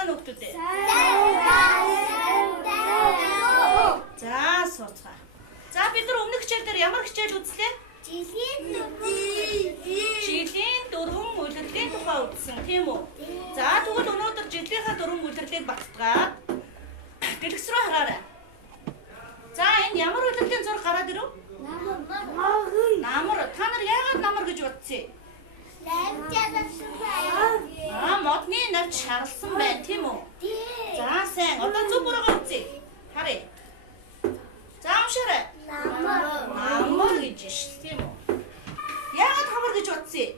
сууцгаана хүүхдүүд. За сууцгаа. За бид нар өмнөх хичээл дээр ямар хичээл үзлээ? Жилийн дөрвөн үйлрлийн тухай үзсэн тийм үү? За тэгвэл өнөөдөр жилийнхаа дөрвөн үйлрлийг багтгаад дэлгэц рүү хараарай. За энэ ямар үйлрлийн зураг гараад ирв? Намар. Та нар яагаад намар гэж бодсон? Модны навч шарлсан байна тийм үү? За сайн. Одоо зөв бүрээгээ үзье. Харъя. За уншаарай. Намар гэж шүү тийм үү? Яагаад хамар гэж бодсон?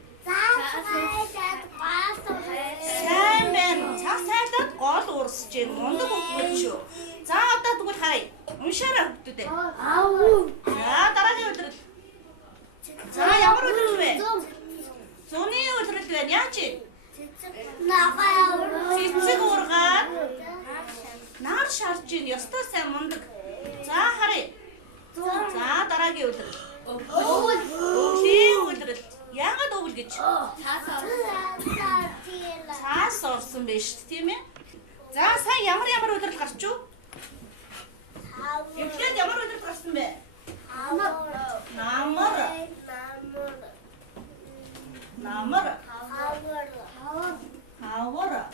Сайн байна. Цаа сайдад гол уурсж гин мундаг хөвгөл шүү. За одоо тэгвэл харъя. Уншаарай хүүхдүүдээ. За дараагийн үйлрэл. За ямар үйлрэл вэ? Зуны үйлрэл байна. Яач? Цэцэг уургаад нар шарж гин ёстой сайн мундаг. За харъя. За дараагийн үйлрэл. Өвлийн үйлрэл. Яагаад өвөл гэж? Цаас орсон байж тийм ээ. За сайн ямар үйлрэл гарч юу? Эхлээд ямар үйлрэл гарсан бэ? Намар. Хавар.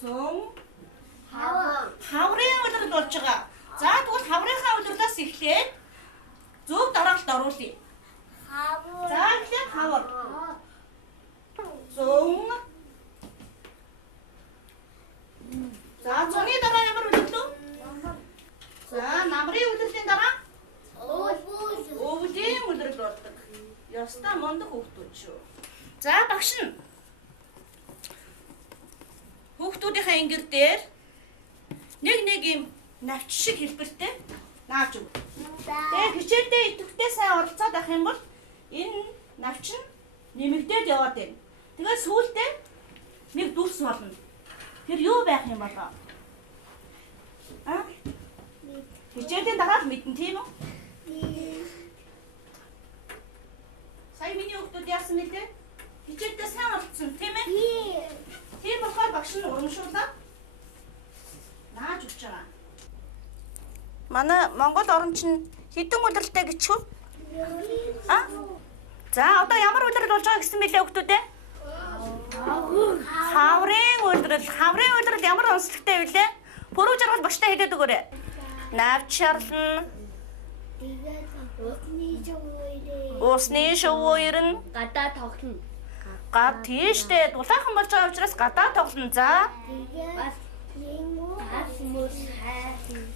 Зон. Хаврын үйлрэл болж байгаа. За тэгвэл хаврынхаа үйлрэлээс эхлээд зөв дараалалд оруулъя. За эхлээд хавар. Зон. За зуны дараа ямар үйлрэл вэ? За намрын үйлрэлийн дараа өвлийн үйлрэл болдог. Ёстой мундаг хүүхдүүд шүү. За багш нь хүүхдүүдийнхээ ангир дээр нэг юм навч шиг хэлбэртэй нааж өг. Тэгээ хичээлдээ идэвхтэй сайн оролцоод авах юм бол энэ навч нь нэмэгдээд яваад байна. Тэгээ сүүлдээ нэг дүрс болно. Тэр юу байх юм болоо? Хичээлийн дараа л мэднэ тийм үү? Сая миний хүүхдүүд яасан мэлээ? Хичээлдээ сайн оролцсон тийм ээ? Тийм болохоор багш нь урамшуулаад нааж өгч байгаа. Манай Монгол орн чинь хэдэн үйлрэлтэй гिचв? За одоо ямар үйлрэл болж байгаа гэсэн мэлээ хүүхдүүдээ? Хаврын үйлрэл. Хаврын үйлрэл ямар онцлогтой вэ? Пүрэв жаргал багштай хэлээд өгөөрэй. Навч шарлна. Усны шувуу ирнэ. Гадаа тоглоно. Тийштэй дулаахан болж байгаа учраас гадаа тоглоно. За.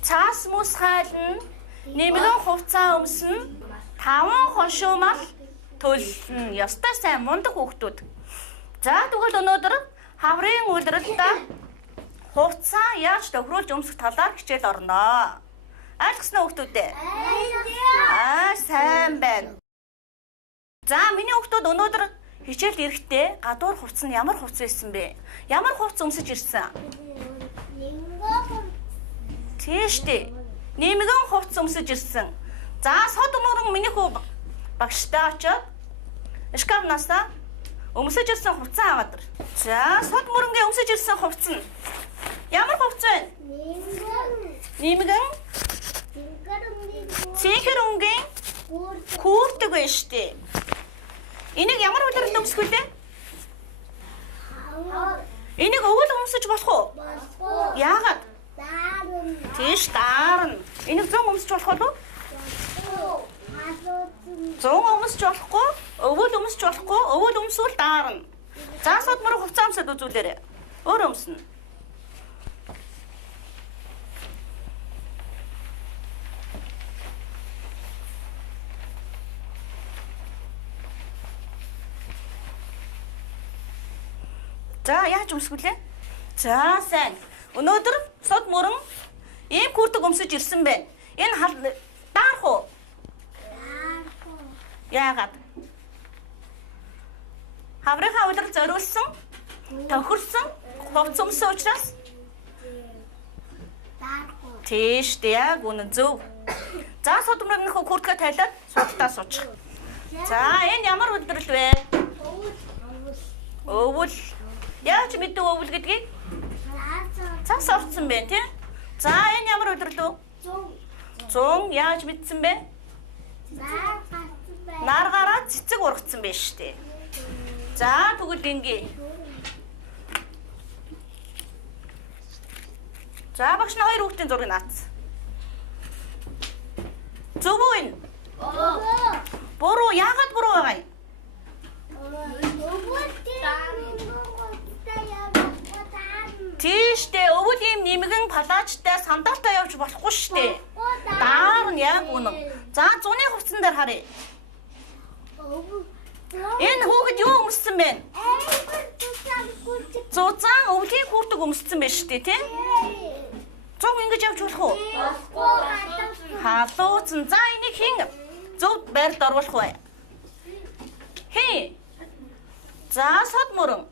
Цаас мус хайлна. Нэмгэн хувцас өмснө. 5 хошуумал төлнө. Ёстой сайн мундаг хүүхдүүд. За тэгвэл өнөөдөр хаврын үйлрэлд хувцас яаж тохируулж өмсөх талаар хичээл орно. Ойлгосноо хүүхдүүдээ? Сайн байна. За миний хүүхдүүд өнөөдөр хичээлд ирэхдээ гадуур хувцас нь ямар хувцас байсан бэ? Ямар хувцас өмсөж ирсэн? Тийштэй. Нэмгэн хувцас өмсөж ирсэн. За сод мөрөн миний хүү багштай очоод шкафнасаа өмсөж ирсэн хувцас аваад ир. За сод мөрөнгийн өмсөж ирсэн хувцас нь ямар хувцас вэ? Нэмгэн цэнхэр өнгийн күүрдэг байна штэ. Энийг ямар үйлрэлд өмсөх вэ? Энийг өвөл өмсөж болох уу? Яагаад? Тийш даарна. Энийг зөн өмсөж болох уу? Зөн өмсөж болохгүй, өвөл өмсөж болохгүй, өвөл өмсвөл даарна. За сод мөрөг хувцас өмсөд үзүүлээрэй. Өөр өмснө. За яаж өмсгүүлээ? За сайн. Өнөөдөр сод мөрөн ийм күрдэг өмсөж ирсэн байна. Энэ даарах уу? Яагаад? Хаврынхаа үйлрэл зориулсан, тохирсон хувцас өмсөн учраас тийш яг үнэн зөв. За сод мөрөнийхөө күрдгээ тайлаад судалтаа суучих. За энэ ямар үйлрэл вэ? өвөл. Яаж мэддэг өвөл гэдгийг? Цас орсон бэ, тий? За, энэ ямар өдрөл үү? 100. Яаж мэдсэн бэ? Нар гараад цэцэг ургацсан байж штэ. За, тэгвэл ингээ. За, багш нь хоёр хүүхдийн зургийг наацсан. Зөв үү энэ? Буруу. Яагаад буруу байгаа юм? Тийштэй өвөл ийм нэмгэн палаажтай сандалтай явж болохгүй штэ. Даар нь яг үнэн. За, зуны хувцсан дээр харъя. Энэ хүүхэд юу өмссөн бэ? Зузаан өвлийн хүүртэг өмссөн байж штэ, тий? Зуг ингэж явж болох уу? Халууцсан. За, энийг хэн зөв байралд оруулах вэ? Хээ. За, сод мөрөн.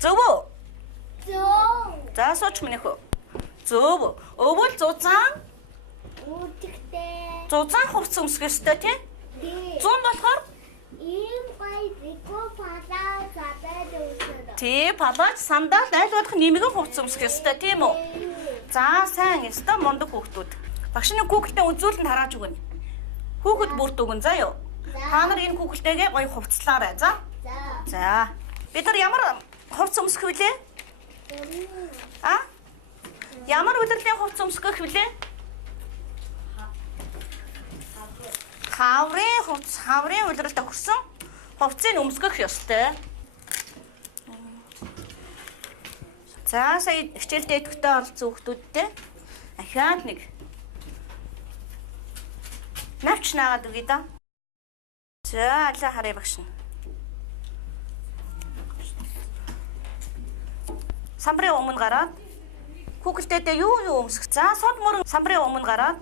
Зөв. За, сууч минь хөө. Зөв. Өвөл зузаан. Үүрэгтэй. Зузаан хувцас өмсөх ёстой тий? 100 болохоор ийм гайгүй палаа забад үүсэв. тий, палаач сандал аль болох нэмгэн хувцас өмсөх ёстой тийм үү? За, сайн ёстой мундаг хүүхдүүд. Багшны Google-тэй үзүүлэлт харааж өгнө. Хүүхэд бүрт өгнө заа юу? Та нар энэ Google-тэйгээ гоё хувцлаарай. За. За. Бид нар ямар хувцас өмсөх вүлээ? А? Ямар удирдлагын хувцас өмсөх вүлээ? Хаврын хувцас, хаврын удирдлагт өгсөн хувцсыг өмсгөх ёстой. За, сая хичээлдээ идэвхтэй оролцсон хүүхдүүдтэй ахиад нэг навч наагаад өгье да. За, алаа харъя багш нь. Самбарын өмнө гараад хүүхэлдээдээ юу өмсөх. За, сод мөрөн самбарын өмнө гараад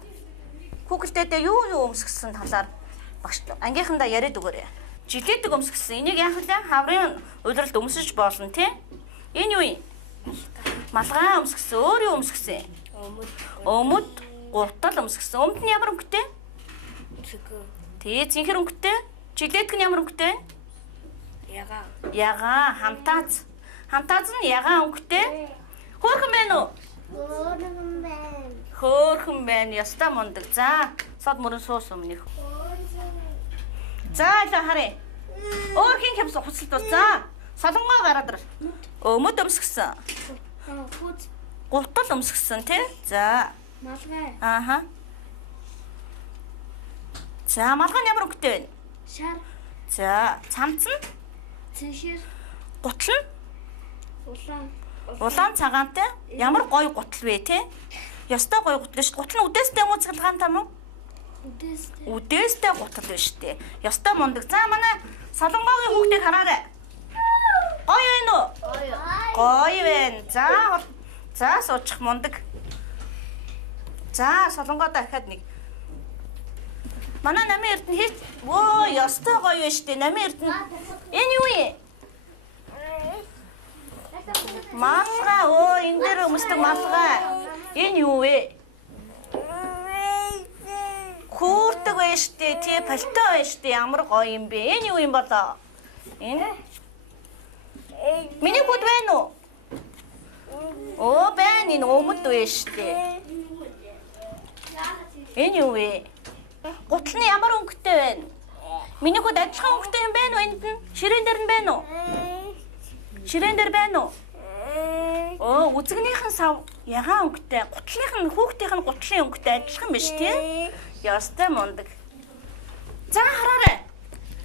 хүүхэлдээдээ юу өмсгсөн талаар багш ангийнхандаа яриад өгөөрэй. Жилетик өмсгсөн. Энийг яах вэ? Хаврын удирдалд өмсөж болно, тий? Энэ юу юм? Малгай өмсгсөн. Өөр юу өмсгсөн? Өмд, гутал өмсгсөн. Өмд нь ямар өнгөтэй? Тий, зинхэр өнгөтэй. Жилетик нь ямар өнгөтэй? Ягаан, хамтаац. Хамтаац нь ягаан өнгөтэй. Хөөрхөн байна уу? Хөөрхөн байна. Ястаа мундаг. За, сод мөрөн суус өмнөх. За, алаа харъя. Өөр хин хямс хуцалт бол. За, солонгоо гараад ир. Өмд өмсгсөн. Гутал өмсгсөн тий? За. Малгай. Ааха. За, малгай нь ямар өнгөтэй байна? Шар. За, цамц нь? Цэнхэр. Гутал нь? Улаан. Улаан цагаантай. Ямар гоё гутал вэ тий? Ястай гоё гутал шүү. Гутал нь үдээстэй юм уу цэглгаан там уу? Үдээстэй. Үдээстэй гутал байна шүү дээ. Ястай мундаг. За, манай солонгогийн хүүхдийг хараарай. Гоё байна уу? Гоё байна. За, суучих мундаг. За, солонгоо дахиад нэг. Манай намын эрдэнэ хийх. Өө, ястай гоё байна шүү дээ. Намын эрдэнэ. Энэ юу юм? Малгай. Өө, энэ дээр өмсдөг малгай. Энэ юу вэ? Хүүртэг байна шүү дээ. Тий, пальто байна шүү дээ. Ямар гоё юм бэ? Энэ юу юм болоо? Энэ миний хүүд байна уу? Оо, байна. Энэ өмд байна шүү дээ. Энэ юу вэ? Гутал нь ямар өнгөтэй байна? Миний хүүд адилхан өнгөтэй юм байна уу энд нь? Ширээн дээр нь байна уу? Ширээн дээр байна уу? Оо, үзэгнийхэн сав ягаан өнгөтэй. Гутлынх нь хүүхдийнх нь гутлын өнгөтэй адилхан биш тий? Ястай мундаг. За, хараарай.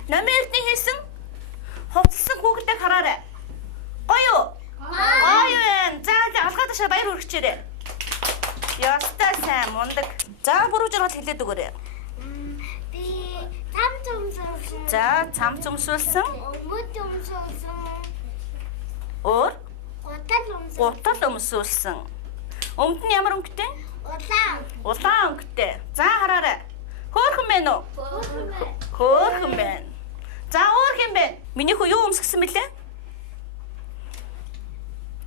Намын эрдэнэ хийсэн хувцалсан хүүхдийг хараарай. Гоё юу? Гоё байна. За, алгаа ташаа баяр хүргэчээрэй. Ястай сайн мундаг. За, бүрүү жиргал хэлээд өгөөрэй. Би цамц өмсөсөн. За, цамц өмсүүлсэн. Өмд өмсөсөн. Өөр? Гутал Гутал өмсөсөн. өмсүүлсэн. Өмд нь ямар өнгөтэй? Улаан. Улаан өнгөтэй. За, хараарай. байна уу? Хөөхөн байна. За өөр хэм бэ? Миний хүү юу өмсгсөн бэлээ?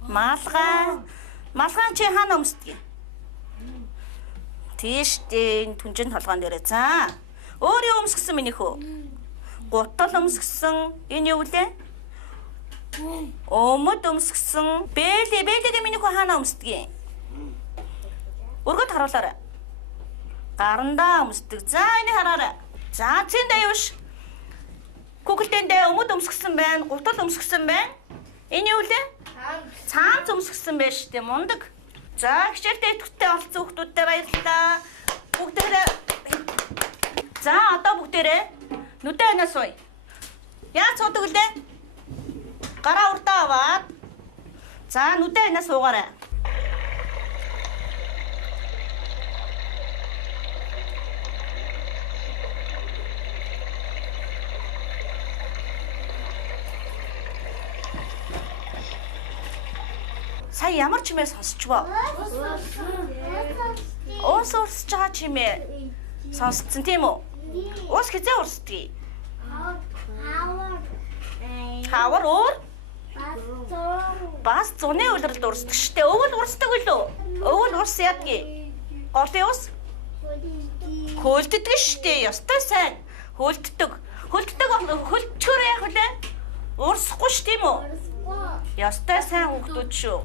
Малгай. Малгай чи хаана өмсдөг? Тийштэй түнжин толгоон дээрээ. За. Өөр юу өмсгсөн миний хүү? Гутал өмсгсөн. Энэ юу вэ? Өмд өмсгсөн. Бэлэгээ миний хүү хаана өмсдөг? Өргөд харуулаарай. Гарандаа өмсдөг. За энэ хараарай. За цэндээ юуш? Күгэлтэндээ өмд өмсгсөн байна. Гутал өмсгсөн байна. Энэ юу вэ? Цаанц өмсгсөн байж штэ мундаг. За хичээлдээ идэвхтэй олцсон хүмүүстээ баярлалаа. Бүгдээрээ. За одоо бүгдээрээ нүдэ анаа сууя. Яаж суудаг үлээ? Гараа уртаа аваад. За нүдэ анаа суугаарай. Сая ямар чимээ сонсчвоо? Уус урсж байгаа чимээ сонсцсон тийм үү? Уус хизээ урсдгийг? Хавар өөр? Бас зуны үлрэлд урсдаг штэ. Өвөл урсдаг үлээ. Өвөл урс ядгийг. Голын ус? Хөлддөг штэ. Ёстой сайн. Хөлддөг. Хөлчгөр яах вүлээ? Урсахгүй ш тийм үү? Ястай сайн хүүхдүүд шүү.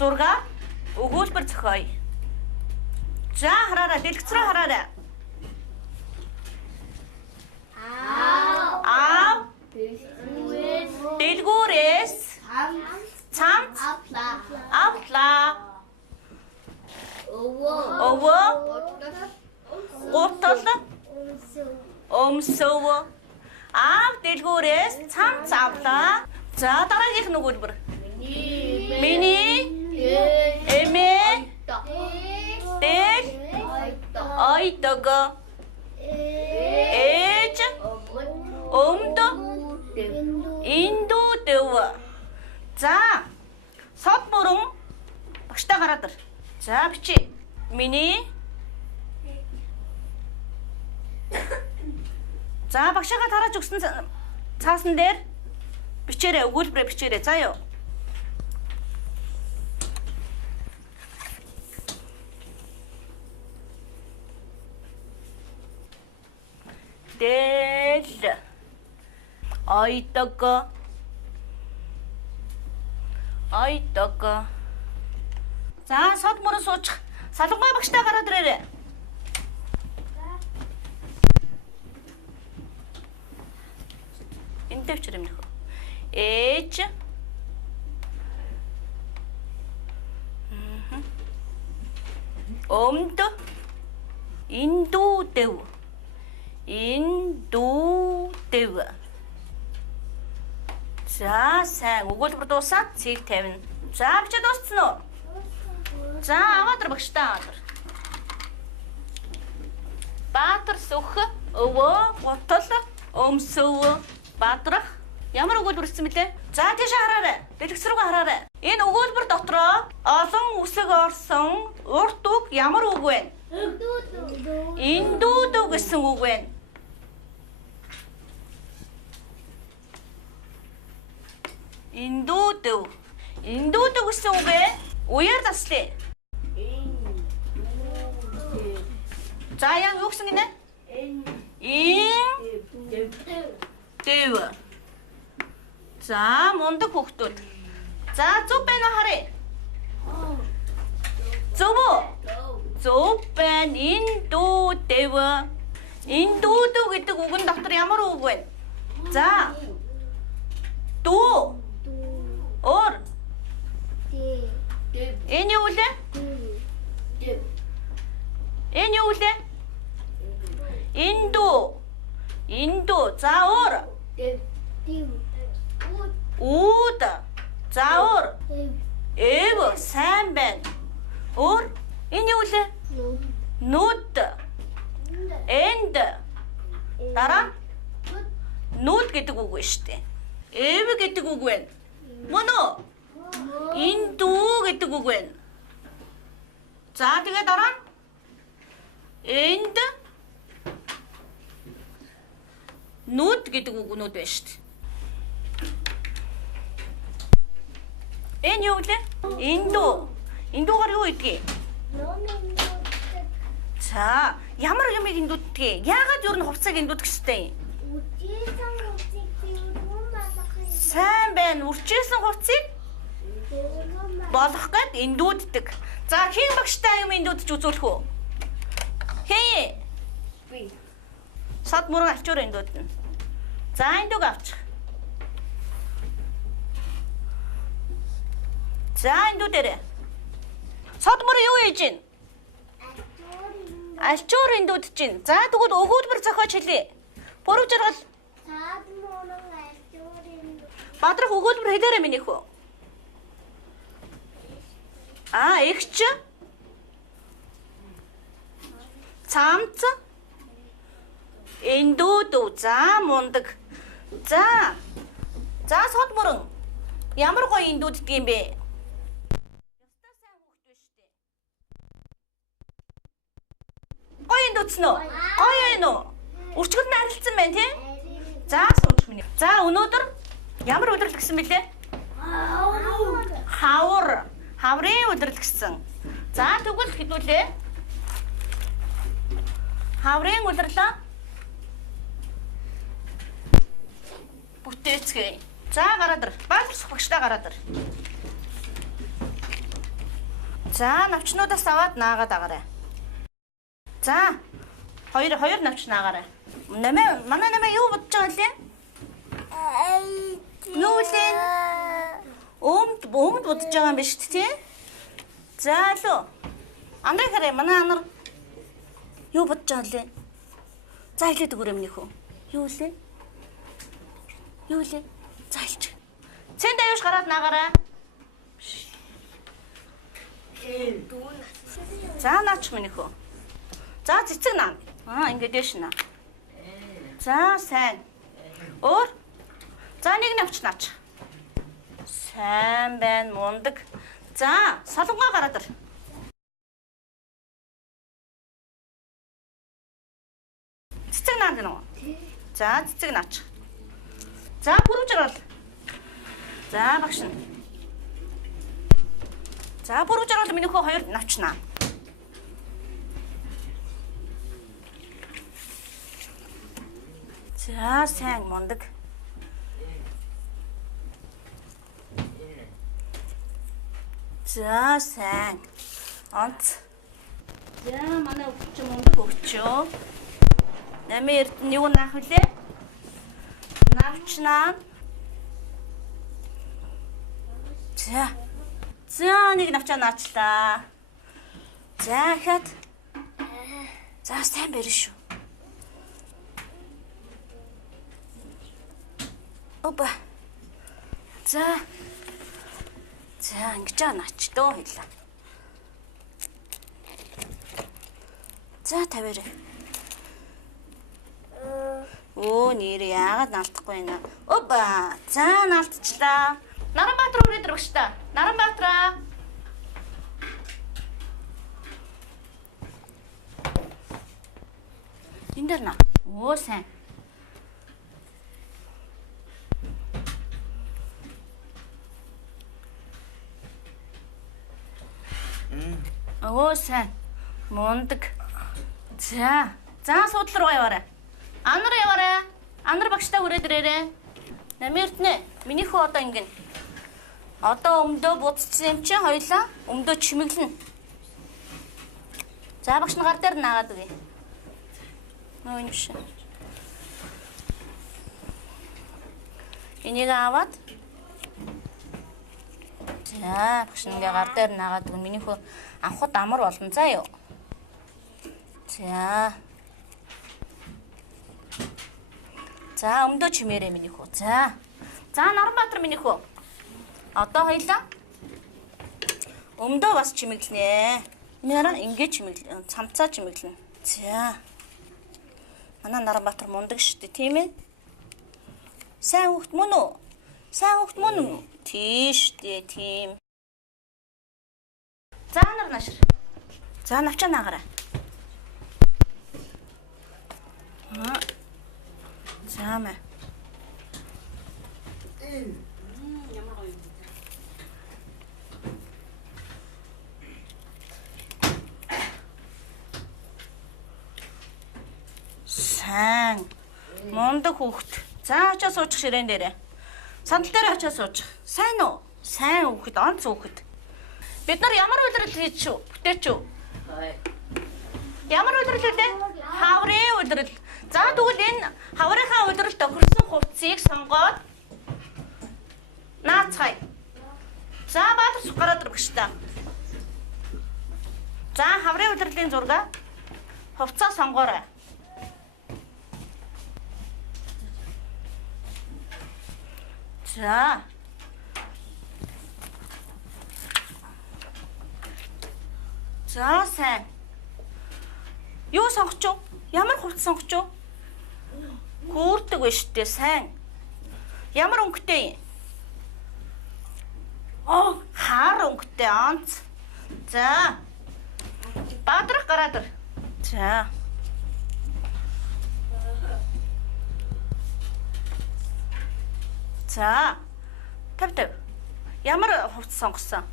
6 өгүүлбэр зохиоё. За хараарай, дэлгэц рүү хараарай. Аав дэлгүүрээс цамц авлаа. Өвөө гутал өмсөв. Аав дэлгүүрээс цамц авлаа. За дараагийнх нь өгүүлбэр. Миний эмээ дэг ойдог ээж өмд индүүдэв. За сод мөрөн багштай гараад ир. За бичиж. Миний За багшаагаа тарааж өгсөн цаасан дээр бичээрэй, өгүүлбэрээ бичээрэй. За юу. Дэл ойдог. За сод мөрөн суучих. Салангой багштай гараад ирээрэй. Энтэй өчр юм нөхөө. Ээж өмд индүүдэв. За сайн өгүүлбэр дуусаад цэг тавина. За бичээ дууссан уу? За аваад ир багштай аваад ир. Баатар сүх өвөө гутал өмсөв. Бадрах ямар өгүүлбэр ирсэн бэлээ? За тийш хараарай. Дэлгэц рүүгээ хараарай. Энэ өгүүлбэр дотроо олон үсэг орсон урт үг ямар үг вэ? Индүүдэв гэсэн үг вэ? Индүүдэв гэсэн үг ээ. Уяар таслаа. За яа юу гэсэн гинэ? Дэв. За мундаг хүүхдүүд. За зөв байна уу харъя. Зөв үү? Зөв байна. Индүүдэв. Индүүдэв гэдэг үгэн дотор ямар үг вэ? За. Дүү. Өөр. Энэ юу вэ? Энэ юу вэ? Индүү. За өөр. Үүд. За өөр. Эв сайн байна. Өөр. Энэ юу вэ? Нүд. Энд. Дараа. Нүд гэдэг үг байна шүү дээ. Эв гэдэг үг байна. Мөн үү? Индүү гэдэг үг байна. За тэгээ дараа нь энд нүд гэдэг үгнүүд байна шүү дээ. Энэ юу вэ? Индуу. Индуугаар юу гэдгийг? За, ямар юмыг индүүддэг? Яагаад юу н хувцаг индүүдэх ёстой юм? Сайн байна. Үрчээсэн хувцыг болох гээд индүүддэг. За, хийн багштай юм индүүдж үзүүлэх үү? Хээ. Би. Сад муран авчуур индүүднэ. За, индүүг авчих. За, индүүдэрэ. Сад муран юу хийж гин? Алчуур индүүдж гин. За, тэгвэл өгүүлбэр зохиож хэлье. Буруу жаргал. Сад муран алчуур индүүд. Бадрах өгүүлбэр хэлээрэй минийх үү? Эгч. Цамц. Индүүд. За, мундаг. За, сод муран. Ямар гоё индүүддэг юм бэ? Ястаа сайн хүүхэд биш үү? Гоё индүүдсэн үү? Гоё юм уу? Үрчгэл нь арилцсан байна тий? За, сууч минь. За, өнөөдөр ямар өдрөл гисэн бэлээ? Хавар. Хаврын өдрөл гисэн. За, тэгвэл хэдүүлээ. Хаврын өдрөлөө бүтээцгээе. За, гараад ир. Баалгах багштай гараад ир. За, навчнуудаас аваад наагаад агараа. За, хоёр навч наагаарай. Манай нэмээ юу бодож байгаа лээ? Юу лээ? Өмд бодож байгаа юм биш үү тий? За, лөө. Андрей хараа, манай анар юу бодож байгаа лээ? За, хэлээд өгөөрэй минийх үү? Юу лээ? За, хэлчих. Цэн дэвш гараад наагаарай. За, наач минийх үү? За, цэцэг наа. Ингээд дэш наа. За, сайн. Өөр? За, нэг навч наач. Сайн байна, мундаг. За, солонгоо гараад ир. Цэцэг наа гэнэ үү? За, цэцэг наач. За, бүрүү жаргал. За, багш нь. За, бүрүү жаргал минийхөө хоёр навчнаа. За, сайн мундаг. За, сайн. Онц. За, манай өвч мундаг өгчөө. Намын эрдэнэ юу наах вүлээ? Навчнаа. За, нэг навчаа наачлаа. За, хат. За, сайн барь шүү. Опа. За, ингэж наач дөө хэлээ. За, тавиарай. Нэр яагаад наалтахгүй байна? Опа. За, наалтчлаа. Наранбаатар өрөөд өгчтэй. Наранбаатараа. Энд дээр наа. Сайн. Сайн. Мундаг. За, суудлал руу яваарай. Анар яваарай. Анар багштай хүрээд ирээрэй. Намиртнэ. Минийхөө одоо ингэн. Одоо өмдөө буцсан юм чи хоёлаа өмдөө чимэглэнэ. За, багш нь гар дээр наагаад үгүй. Энэ биш. Энийг аваад. За, багш нь гар дээр наагаад үгүй. Минийхөө анхуд амар болно. За юу. За, өмдөө чимээрээ минийхүү. За, Наранбаатар минийхүү. Одоо хоёлаа өмдөө бас чимэглэнэ. Нэрэн ингэж чимэглэн, цамцаа чимэглэнэ. За. Манай Наранбаатар мундаг шүү дээ, тийм ээ? Сайн хүүхд мөн үү? Сайн хүүхд мөн үү? Тийш дээ, тийм. За, нар нашир. За, навчаа наагаарай. За мэ. Ямар гоё юм бэ? Сайн. Мундаг хүүхэд. За очиж суучих ширээн дээрээ. Сандал дээр очиж суучих. Сайн уу? Сайн хүүхэд, онц хүүхэд. Бид нар ямар үйлрэл хийж шүү? Бүтээч үү? Ямар үйлрэл вэ? Хаврын үйлрэл. За тэгвэл энэ хаврынхаа үйлрэлд тохирсон хувцсыг сонгоод наацгаая. За баатарч гараад ир багш та. За хаврын үйлрэлийн зургаа хувцас сонгоорой. За. За сайн. Юу сонгоч юу? Ямар хувцас сонгоч юу? Гүрдэг вэ штэ сайн. Ямар өнгөтэй юм? Оо, хаар өнгөтэй онц. За. Баадрах гараад ир. За. За. Тав. Ямар хувцас сонгосон?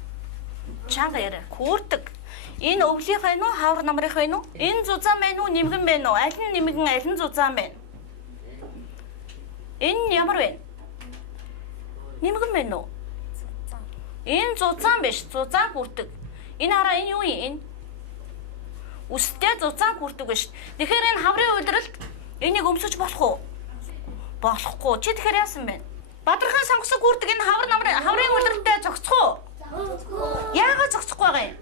Чанга яриа. Гүрдэг. Энэ өвлийнх байна уу? Хавар намрынх байна уу? Энэ зузаан байна уу? Нимгэн байна уу? Аль нь нимгэн, аль нь зузаан байна? Энэ ямар байна? Нимгэн байна уу? Энэ зузаан биш, зузаан гүрдэг. Энэ хараа энэ юу юм? Энэ үстэй зузаан гүрдэг биш. Тэгэхээр энэ хаврын үйлрэлд энийг өмсөж болох уу? Болохгүй. Чи тэгэхээр яасан бэ? Бадрахын сонгосон гүрдэг энэ хаврын үйлрэлтэй зогсох уу? Яагаад зогсохгүй байгаа юм?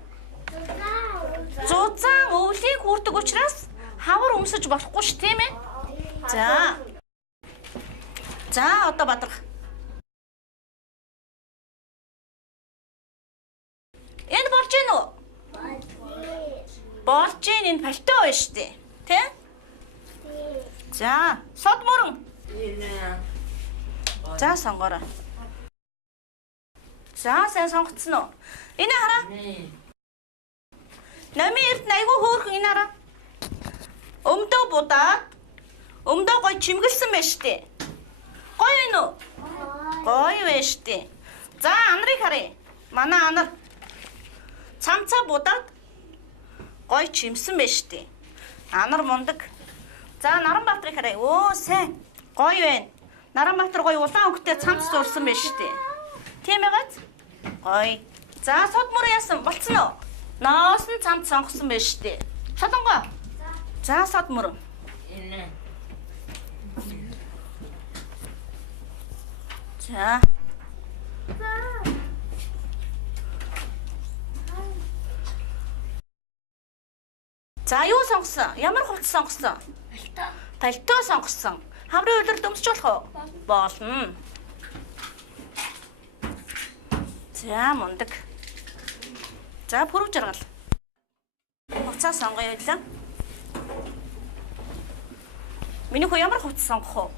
Зузаан өвлийг хүрдэг учраас хавар өмсөж болохгүй ш, тийм ээ? За. За одоо бадрах. Энэ болж гин үү? Болж гин, энэ пальто байна штэ. Тэ? За, сод мөрөн. За сонгоорой. За сайн сонгоцсон уу? Энэ хараа. Намын эрд айгүй хөөрхөн энэ хараа. Өмдөө будаад өмдөө гой чимгэлсэн байна штэ. Гоё вэ нүү? Гоё вэ штэ. За анарыг харъя. Манай анар цамцаа будаад гой чимсэн байна штэ. Анар мундаг. За Наранбаатарыг харъя. Оо сайн. Гоё байна. Наранбаатар гой улаан өнгөтэй цамц зурсан байна штэ. Тийм байгааз? Гоё. За сод мөр яасан болцсон уу? Ноосон цамц сонгосон байна штэ. Солонгоо. За сод мөр. Энэ. За. За юу сонгосон? Ямар хувцас сонгосон? Пальто. Пальто сонгосон. Хаврын үйлрэлд өмсөж болох уу? Болно. За мундаг. За пүрэг жаргал. Хувцас сонгоё байлаа. Миний хөө ямар хувцас сонгох уу?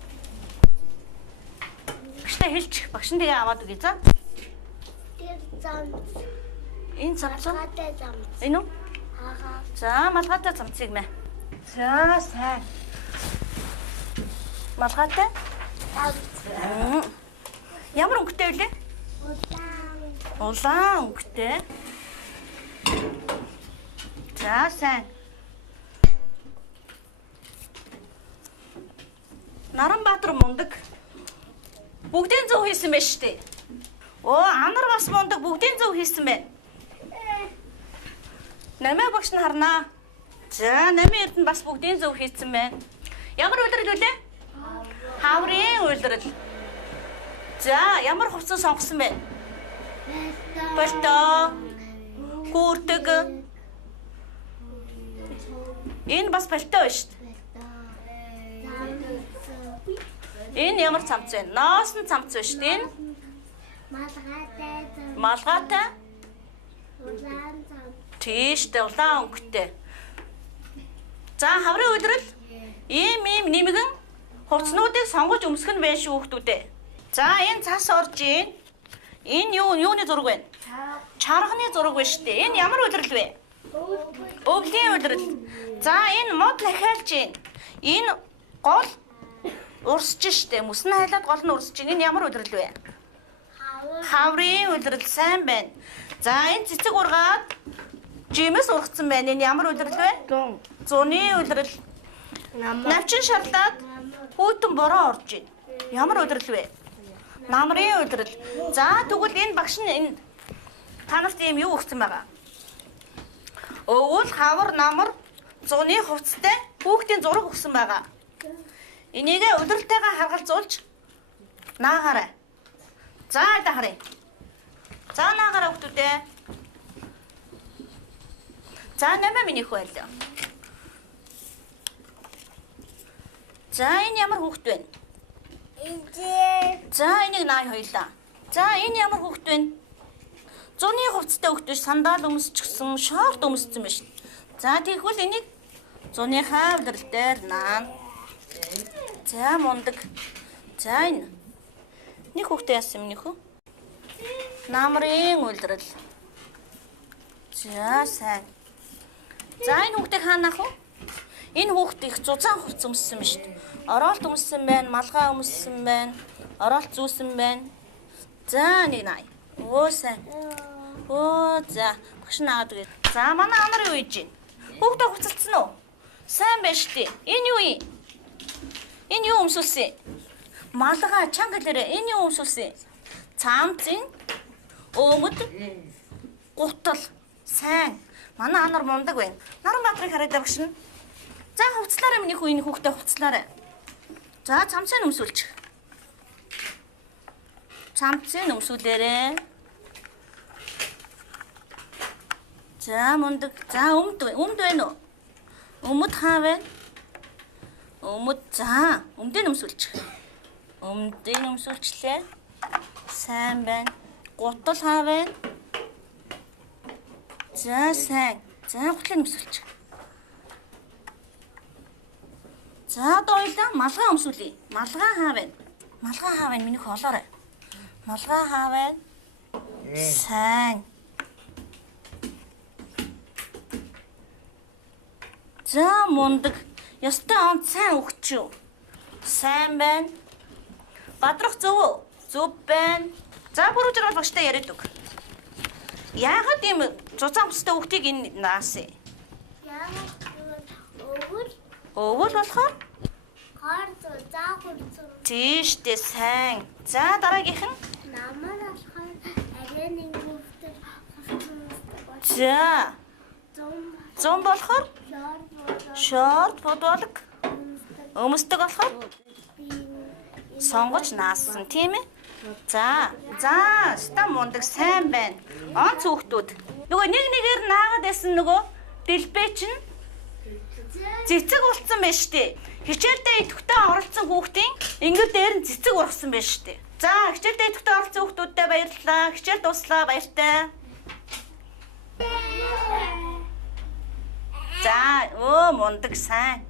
Багштай хэлчих. Багш нь тэгээ аваад өгье за. Энэ цамц. Энэ үү? За малгайтай цамцыг мэ. За сайн. Малгайтай? Ямар өнгөтэй вэ? Улаан өнгөтэй. За сайн. Наранбаатар мундаг. Бүгдийн зөв хийсэн байж штэ. Оо анар бас мундаг бүгдийн зөв хийсэн байна. Намаа багш нь харнаа. За намын эрдэнэ бас бүгдийн зөв хийсэн байна. Ямар үйлрэл үлээ? Хаврын үйлрэл. За ямар хувцас сонгосон бэ? Пальто. Гүрдэг. Энэ бас пальто байна шүү дээ. Энэ ямар цамц вэ? Ноосон цамц байна шүү дээ. Энэ малгайтай. Малгайтай. Улаан цамц. Тийш дээ улаан өнгөтэй. За хаврын үйлрэл ийм нэмгэн хувцснуудыг сонгож өмсөх нь байна шүү хүүхдүүдээ. За энэ цас орж ийн. Энэ юуны зураг вэ? Чарганы зураг байна шүү дээ. Энэ ямар үйлрэл вэ? Өвлийн үйлрэл. За энэ мод дахиалж ийн. Энэ гол Урсж штэ. Мөс нь хайлаад гол нь урсж. Энэ ямар улирал вэ? Хаврын улирал сайн байна. За энэ цэцэг ургаад жимээс ургацсан байна. Энэ ямар улирал вэ? Зуны улирал. Навчин шарлаад хүүтэн бороо орж байна. Ямар улирал вэ? Намрын улирал. За тэгвэл энэ багш нь энэ танарт ийм юу өгсөн байгаа? Өвөл, хавар, намар, зуны хувцастай хүүхдийн зураг өгсөн байгаа. Энийг улиралтайгаа харгалзуулж наагаарай. За одоо харъя. За наагаарай хүүхдүүдээ. За 8 минийх байлаа. За энэ ямар хүүхд вэ? За энийг наа хоёлаа. За энэ ямар хүүхд вэ? Зуны хувцастай хүүхд биш, сандал өмсчихсэн, шорт өмссөн биш. За тэгвэл энийг зуныхаа улирал дээр наа. За мундаг. За энэ нэг хүүхдээ яасан юм нөх үү? Намрын улирал. За сайн. За энэ хүүхдийг хаанах вэ? Энэ хүүхд их зузаан хувцас өмссөн биш. Ороолт өмссөн байна, малгай өмссөн байна, ороолт зүүсэн байна. За нэг наа. Оо сайн. Оо за багш наагаад үгүй. За манай амар юу хийж байна? Хүүхдээ хувцалцсан уу? Сайн байна шүү дээ. Энэ юу юм? Энэ юу өмсүүлсэн? Малгай чангалаарэ энэ юу өмсүүлсэн? Цаамцын өөмөд гутал. Сайн. Манай анар мундаг байна. Наранбаатрыг хараад багш нь. За хувцлаараа минийх үү энэ хүүхдээ хувцлаараа. За цамцыг өмсүүлчих. Цамцыг өмсүүлээрэ. За мундаг. За өмд байна уу? Өмд хаа вэ? Өмд за өмдийг өмсүүлчих. Өмдийг өмсүүлчлээ. Сайн байна. Гутал хаа вэ? За сайн. За гутлыг өмсүүлчих. За дойлоо малгай өмсүүлье. Малгай хаа вэ? Малгай хаа вэ? Минийх олоорой. Малгай хаа вэ? Сайн. За мундаг. Ястай онц сайн өгч юу? Сайн байна. Бадрах зөв үү? Зөв байна. За бүрүүжэр бол багштай яриад өг. Яагаад ийм зузаан хувцастай хүүхдийг энэ наасан? Өвөл болохоор? Хар зузаан хувцас. Тийштэй сайн. За дараагийнх нь? Намар болохоор арай нэг хүүхдэд хувцас. За. Зум болохоор? Шорт бодволог. Өмсдөг болохоор? Сонгож наасан тийм ээ? За ста мундаг сайн байна. Онц хүүхдүүд. Нөгөө нэг нэгээр наагаад байсан нөгөө дэлбээ чинь цэцэг болцсон байж тээ. Хичээлдээ идэвхтэй оролцсон хүүхдийн ингээд дээр нь цэцэг ургасан байж тээ. За хичээлдээ идэвхтэй оролцсон хүүхдүүдтэй баярлалаа. Хичээл дуслаа баяртай. За мундаг сайн.